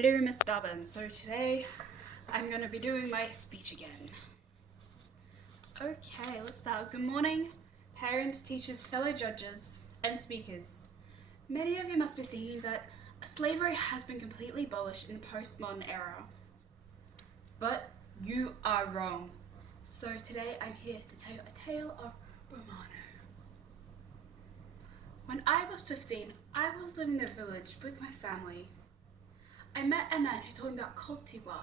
Hello, Miss Dobbins. So today I'm going to be doing my speech again. Okay, let's start. Good morning, parents, teachers, fellow judges, and speakers. Many of you must be thinking that slavery has been completely abolished in the postmodern era. But you are wrong. So today I'm here to tell you a tale of Romano. When I was 15, I was living in a village with my family. I met a man who told me about Kultiwa.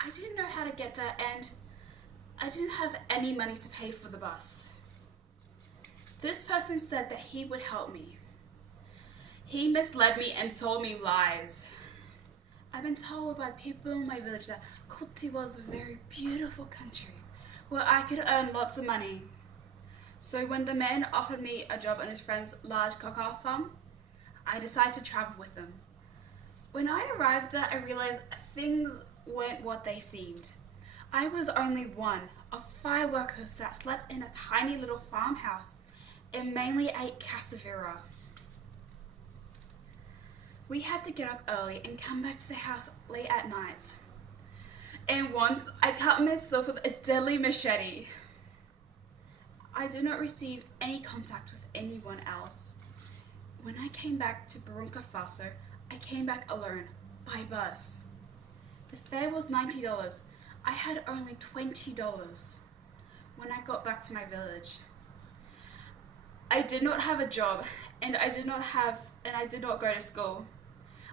I didn't know how to get there and I didn't have any money to pay for the bus. This person said that he would help me. He misled me and told me lies. I've been told by people in my village that Kultiwa was a very beautiful country where I could earn lots of money. So when the man offered me a job on his friend's large cocoa farm, I decided to travel with him. When I arrived there, I realized things weren't what they seemed. I was only one of 5 workers that slept in a tiny little farmhouse and mainly ate cassavera. We had to get up early and come back to the house late at night. And once I cut myself with a deadly machete. I did not receive any contact with anyone else. When I came back to Burkina Faso, I came back alone, by bus. The fare was $90. I had only $20 when I got back to my village. I did not have a job, and I did not go to school.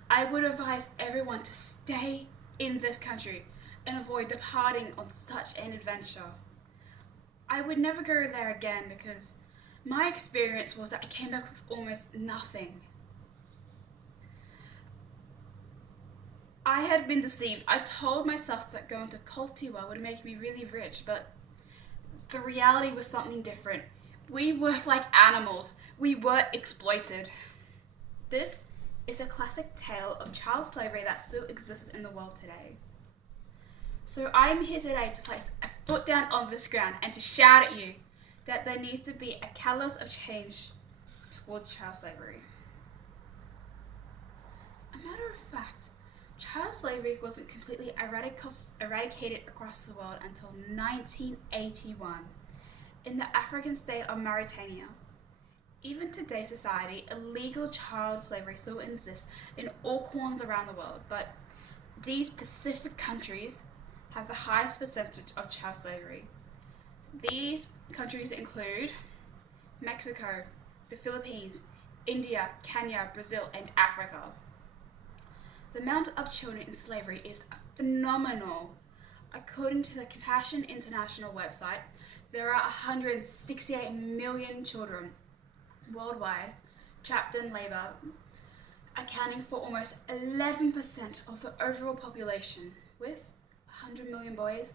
I would advise everyone to stay in this country and avoid departing on such an adventure. I would never go there again because my experience was that I came back with almost nothing. I had been deceived. I told myself that going to Kultiwa would make me really rich, but the reality was something different. We worked like animals. We were exploited. This is a classic tale of child slavery that still exists in the world today. So I'm here today to place a foot down on this ground and to shout at you that there needs to be a catalyst of change towards child slavery. A matter of fact, child slavery wasn't completely eradicated across the world until 1981 in the African state of Mauritania. Even today's society, illegal child slavery still exists in all corners around the world, but these specific countries have the highest percentage of child slavery. These countries include Mexico, the Philippines, India, Kenya, Brazil, and Africa. The amount of children in slavery is phenomenal. According to the Compassion International website, there are 168 million children worldwide trapped in labor, accounting for almost 11% of the overall population, with 100 million boys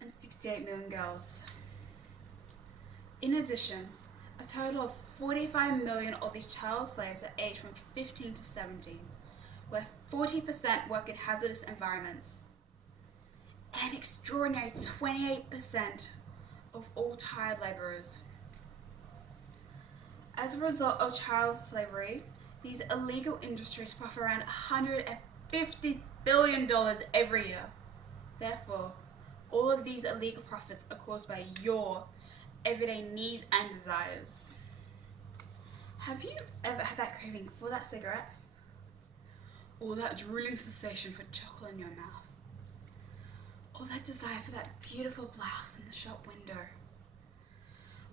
and 68 million girls. In addition, a total of 45 million of these child slaves are aged from 15 to 17. Where 40% work in hazardous environments. An extraordinary 28% of all child laborers. As a result of child slavery, these illegal industries profit around $150 billion every year. Therefore, all of these illegal profits are caused by your everyday needs and desires. Have you ever had that craving for that cigarette? Or that drooling sensation for chocolate in your mouth? Or that desire for that beautiful blouse in the shop window?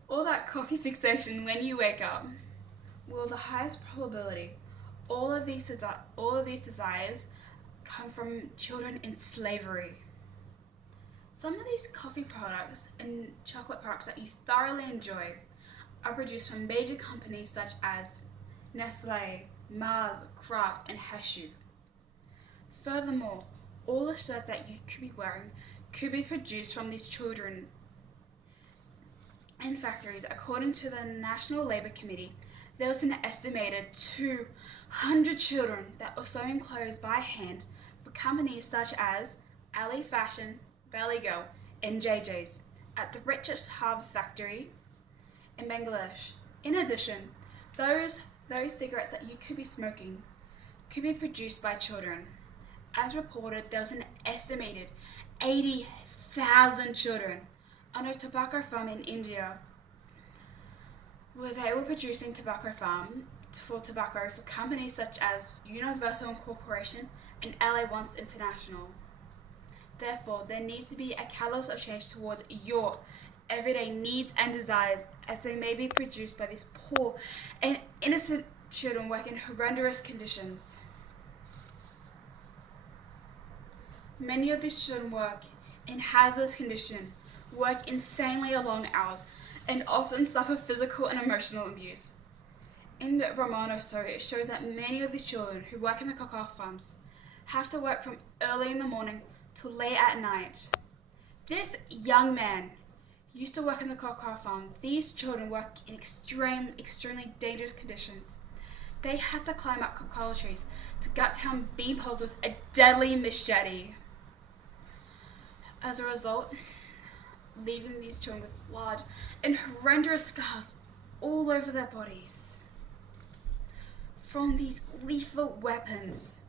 Or that coffee fixation when you wake up? Well, the highest probability, all of these desires come from children in slavery. Some of these coffee products and chocolate products that you thoroughly enjoy are produced from major companies such as Nestle, Mars, Kraft, and Hershey. Furthermore, all the shirts that you could be wearing could be produced from these children in factories. According to the National Labour Committee, there was an estimated 200 children that were sewing clothes by hand for companies such as Ali Fashion, Valley Girl, and JJ's at the richest Harbour factory in Bangladesh. In addition, those cigarettes that you could be smoking could be produced by children. As reported, there was an estimated 80,000 children on a tobacco farm in India where they were producing tobacco for companies such as Universal Corporation and LA Once International. Therefore, there needs to be a catalyst of change towards your everyday needs and desires, as they may be produced by these poor and innocent children working in horrendous conditions. Many of these children work in hazardous conditions, work insanely long hours, and often suffer physical and emotional abuse. In the Romano story, it shows that many of these children who work in the cocoa farms have to work from early in the morning till late at night. This young man used to work in the cocoa farm. These children work in extremely dangerous conditions. They had to climb up cocoa trees to gut down bean poles with a deadly machete. As a result, leaving these children with large and horrendous scars all over their bodies. From these lethal weapons,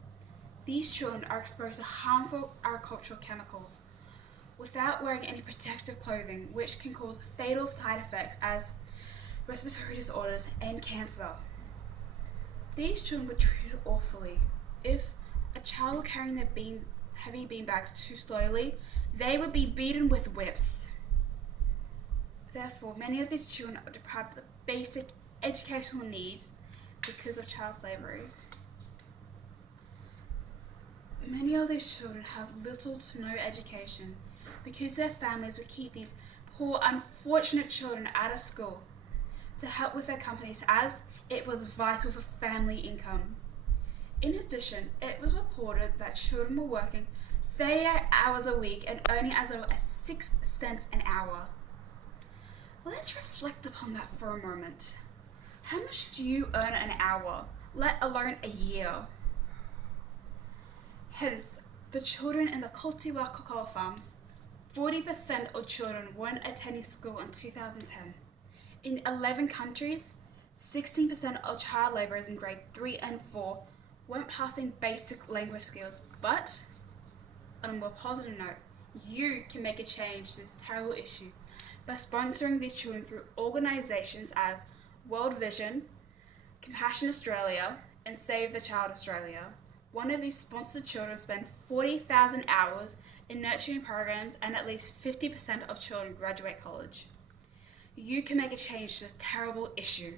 these children are exposed to harmful agricultural chemicals without wearing any protective clothing, which can cause fatal side effects as respiratory disorders and cancer. These children were treated awfully. If a child were carrying their heavy beanbags too slowly, they would be beaten with whips. Therefore, many of these children are deprived of the basic educational needs because of child slavery. Many of these children have little to no education because their families would keep these poor, unfortunate children out of school to help with their companies, as it was vital for family income. In addition, it was reported that children were working 38 hours a week and earning as little as 6 cents an hour. Let's reflect upon that for a moment. How much do you earn an hour, let alone a year? Hence, the children in the cultivar cocoa farms, 40% of children weren't attending school in 2010. In 11 countries, 16% of child laborers in grade 3 and 4 weren't passing basic language skills. But, on a more positive note, you can make a change to this terrible issue by sponsoring these children through organisations as World Vision, Compassion Australia, and Save the Child Australia. One of these sponsored children spend 40,000 hours in nurturing programs, and at least 50% of children graduate college. You can make a change to this terrible issue.